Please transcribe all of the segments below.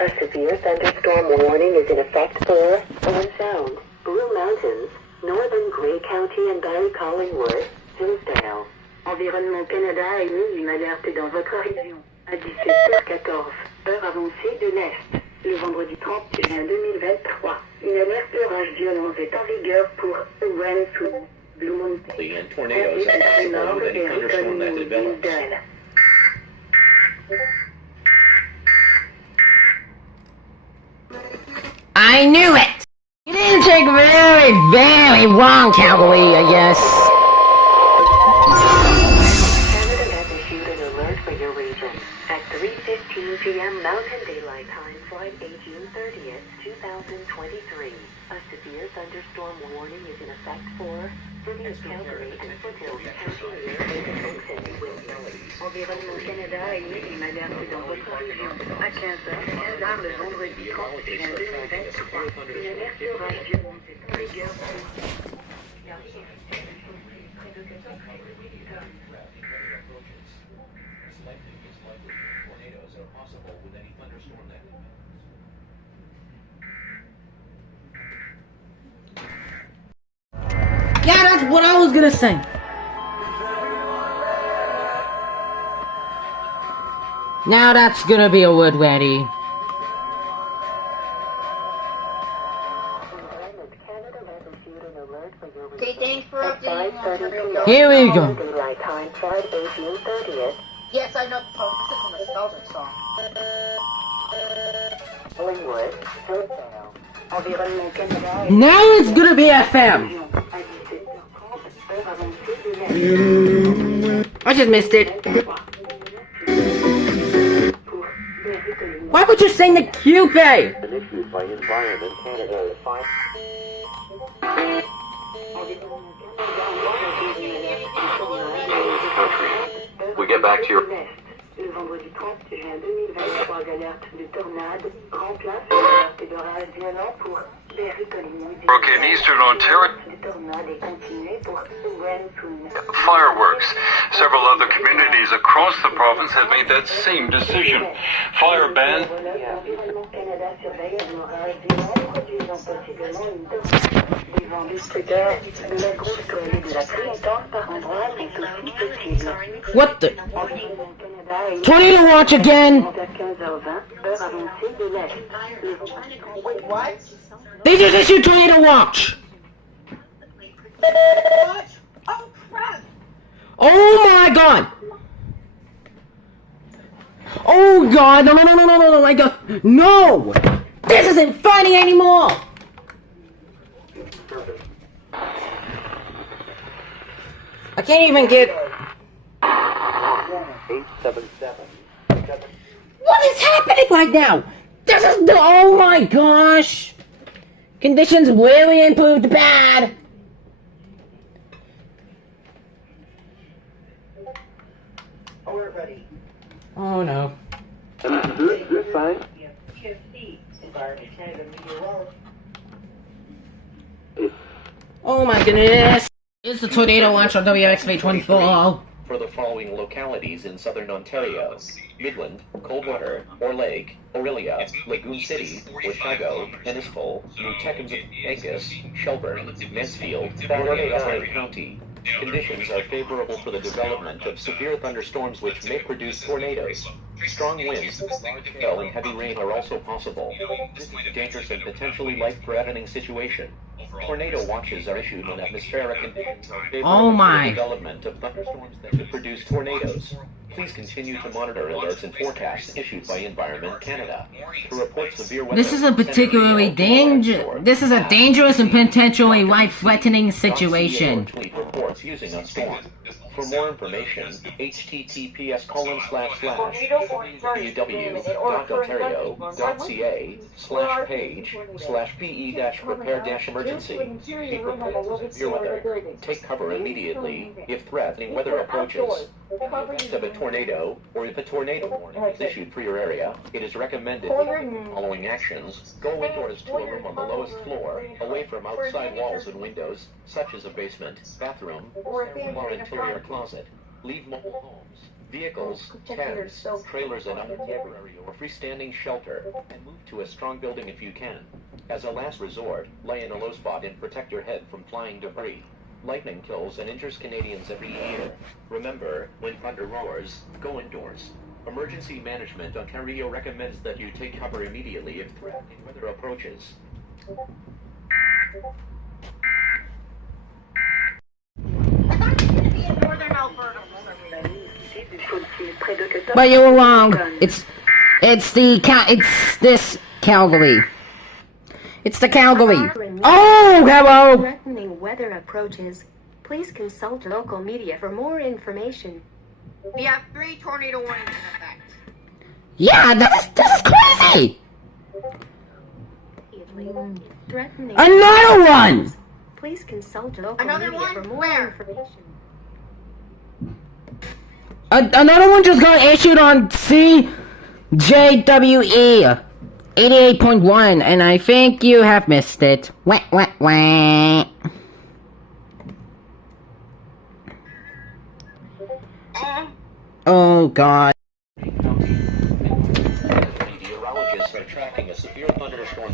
A severe thunderstorm warning is in effect for Owen Sound, Blue Mountains, Northern Grey County and Barry Collingwood, Hillsdale. Environnement Canada a émis une alerte dans votre région à 17h14, heure avancée de l'Est. Le vendredi 30 juin 2023, une alerte orage violence est en vigueur pour Owen Sound, Blue Mountains, And tornadoes are possible with any thunderstorm that develops. I knew it! You didn't take very, very long, Calgary, I guess. Canada has issued an alert for your region. At 3:15 p.m. Mountain Daylight Time, Friday, June 30th, 2023. A severe thunderstorm warning is in effect for City of Calgary and Foothills County Environnement Canada a émis une alerte dans votre région. À 15h, le vendredi 30 juin 2023. Une alerte orage violence est en vigueur pour... Yeah, that's what I was gonna say. Now that's gonna be a word ready. Okay, thanks for updating. Here we go. Daylight Time, Friday, June 30th. Yes, I know. This is a nostalgic song. Collingwood, Hillsdale. Environnement Canada. Now it's gonna be FM. I just missed it. Why would you sing the Cupid? Issued by Environment Canada. We get back to your... Le vendredi 30 juin 2023, alerte de tornade remplace l'alerte d'orage violent pour Barry Collingwood. In Eastern Ontario. De tornade est continuée pour Owen. Fireworks. Several other communities across the province have made that same decision. Fire ban. L'Environnement Canada surveille un orage violent produisant possiblement une tornade. Des vents destructeurs de la grosse toile de la pluie intense par endroits est aussi possible. What the? Tornado watch again! Wait, what? They just issued tornado watch! What? Oh, crap! Oh my god! Oh god, no, my god, no! This isn't funny anymore! I can't even get... 877. What is happening right now? This is the... Oh my gosh! Conditions really improved bad! We're ready. Oh no. This fine. Environment Canada Meteorologist. Oh my goodness! It's the tornado watch on WXV24. For the following localities in southern Ontario: Midland, Coldwater, Orlake, Orillia, Lagoon City, Washego, Innisfil, New Angus, Shelburne, Mansfield, Barry County. Conditions are favorable for the development of severe thunderstorms which may produce tornadoes. Strong winds, large hail, and heavy rain are also possible. This is a dangerous and potentially life-threatening situation. Tornado watches are issued when atmospheric conditions are favorable for the development of thunderstorms that could produce tornadoes. Please continue to monitor alerts and forecasts issued by Environment Canada. To report severe weather, This is a dangerous and potentially life-threatening situation. Tweet reports using a storm. For more information, https://www.ontario.ca/page/pe-prepared-emergency. Be prepared for severe weather. Take cover immediately if threatening weather approaches. In the event of a tornado, or if a tornado warning is issued for your area, it is recommended to take the following actions. Go indoors to a room on the lowest floor, away from outside walls and windows, such as a basement, bathroom, or interior closet. Leave mobile homes, vehicles, tents, trailers, and other temporary or freestanding shelter, and move to a strong building if you can. As a last resort, lay in a low spot and protect your head from flying debris. Lightning kills and injures Canadians every year. Remember, when thunder roars, go indoors. Emergency Management Ontario recommends that you take cover immediately if threatening weather approaches. But you were wrong. It's this Calgary. It's the Calgary. Oh, hello. Threatening weather approaches. Please consult local media for more information. We have 3 tornado warnings in effect. Yeah, this is crazy. Threatening Another one. Please consult local Another media one? for more Where? information. Another one just got issued on CJWE 88.1, and I think you have missed it. Wah, wah, wah. Oh, God. Meteorologists are tracking a severe thunderstorm.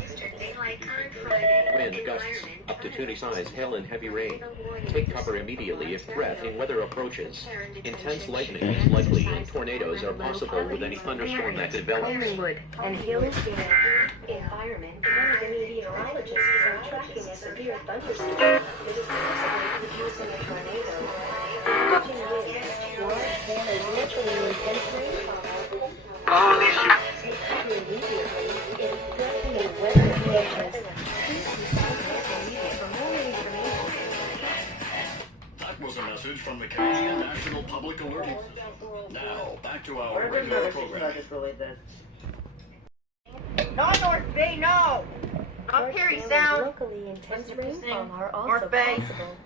Wind gusts up to 20 size, hail and heavy rain. Take cover immediately if threatening weather approaches. Intense lightning is likely and tornadoes are possible with any thunderstorm that develops. Collingwood and Hills environment. Meteorologists are tracking a severe thunderstorm. It is possible producing a tornado. Watching winds, large hail and literally intense rainfall. Take cover immediately if threatening weather approaches. That was a message from the Canadian National Public Alerting System. Now, back to our regular program. No, North Bay, no! Not Perry Sound. Locally intense rainfall are also North Bay. possible.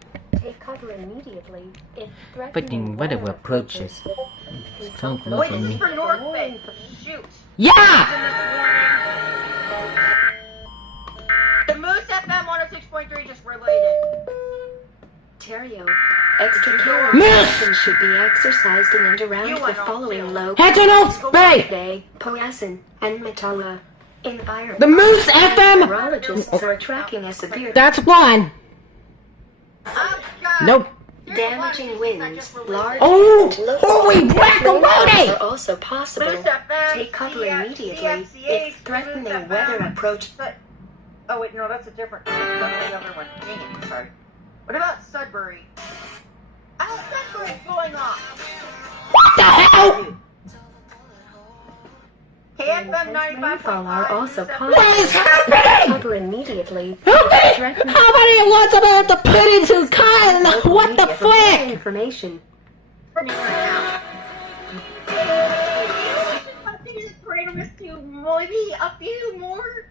Take cover immediately if Threatening threatening weather approaches. Don't look Wait, at this is me. for North Bay. Shoot. Yeah! The Moose FM 106.3 just relayed it. Ontario. Extra care Miss! should be exercised in and around You the went off following too. low Head to North Bay! Bay, Poasin, and Matawa. Environment. The Moose FM! Meteorologists are tracking a severe That's one. Oh, God. Nope. damaging winds, large Oh, and local holy intense rainfalls macaroni! are also possible. Moose FM, Take cover CF, immediately CFCA, if threatening Moose FM. weather approach. Oh, wait, no, that's a different one. That's the other one. Dang it, sorry. What about Sudbury? Oh, Sudbury's going off. What the hell? KFM Rainfall are 95.5. also What possible. is happening? Cover immediately. How many what's about to put into cotton? Local What the media for more frick? information. For me right now. I think this tornado is to maybe a few more.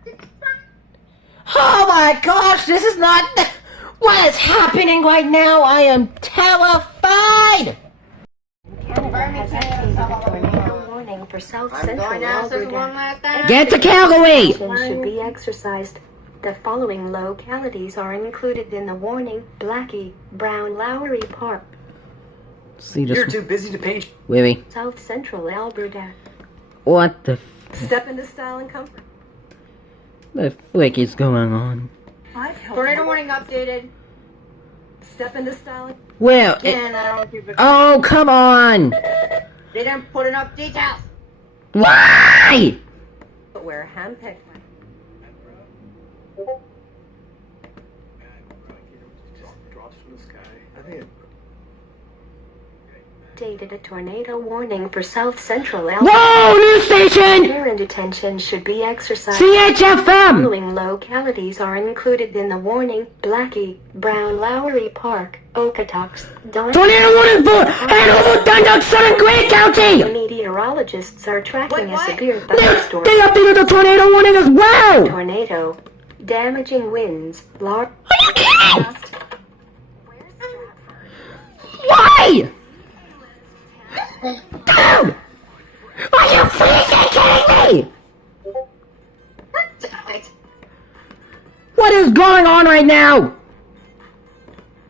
Oh my gosh, this is not... What is happening right now? I am terrified! Canada has activated a tornado warning for South Central Going down this one Alberta. last time. Get to Calgary! Caution should be exercised. The following localities are included in the warning: Blackie, Brown Lowry Park, See You're this too busy to paint. Willie. South Central Alberta. What the Step into style and comfort. frick is going on? Tornado warning updated. Step into style and Well, And I don't keep it. oh, come on! They didn't put enough details. Why? footwear, handpicked. Drops from the sky. I think it Dated a tornado warning for South Central Alberta. Whoa, news station! Care and attention should be exercised. CHFM! Following localities are included in the warning: Blackie, Brown Lowry Park, Okotoks, Don. Tornado warning for Hanover, Dundalk, Southern Grey County! Meteorologists are tracking a What? severe They thunderstorm. updated the tornado warning as well! Tornado, damaging winds, large. Are you kidding? Why? Dude! Are you freaking kidding me? Damn it. What is going on right now?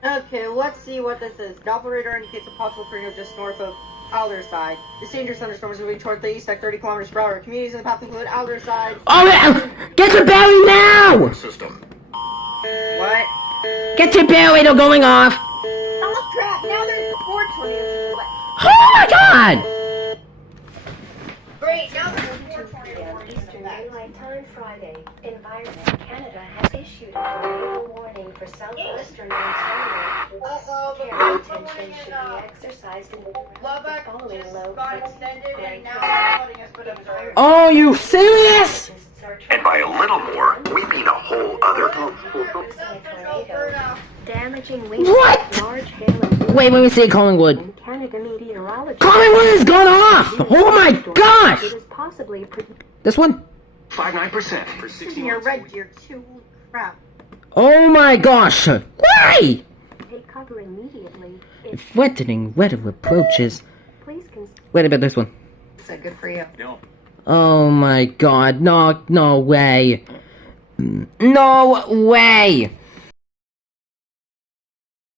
Okay, let's see what this is. Doppler radar indicates a possible tornado just north of Alderside. This dangerous thunderstorm is moving toward the east at 30 kilometers per hour. Communities in the path include Alderside. Oh, yeah. Get to Barry now! System. What? Get to Barry, they're going off. Oh crap! Now there's 4 tornadoes. Oh my god! Great, now there's 4 p.m. tornadoes. Eastern Daylight Time Friday, Environment Canada has issued a tornado warning for southwestern Ontario. Care and attention should be exercised in the Lubbock following just low got frequency extended and gray now cloud. it's letting us put up Oh, you serious? And by a little more, we mean a whole other. Damaging winds, What? large hail and Wait, let me see Collingwood. and Canada meteorologists. Collingwood has gone off! Oh my gosh! It is possibly This one? 59% for 60 your months. red gear too. Holy crap. Oh my gosh! Why? take cover immediately. If Threatening weather approaches. please consider Wait about this one. So good for you. No. Oh my god, no way. No way!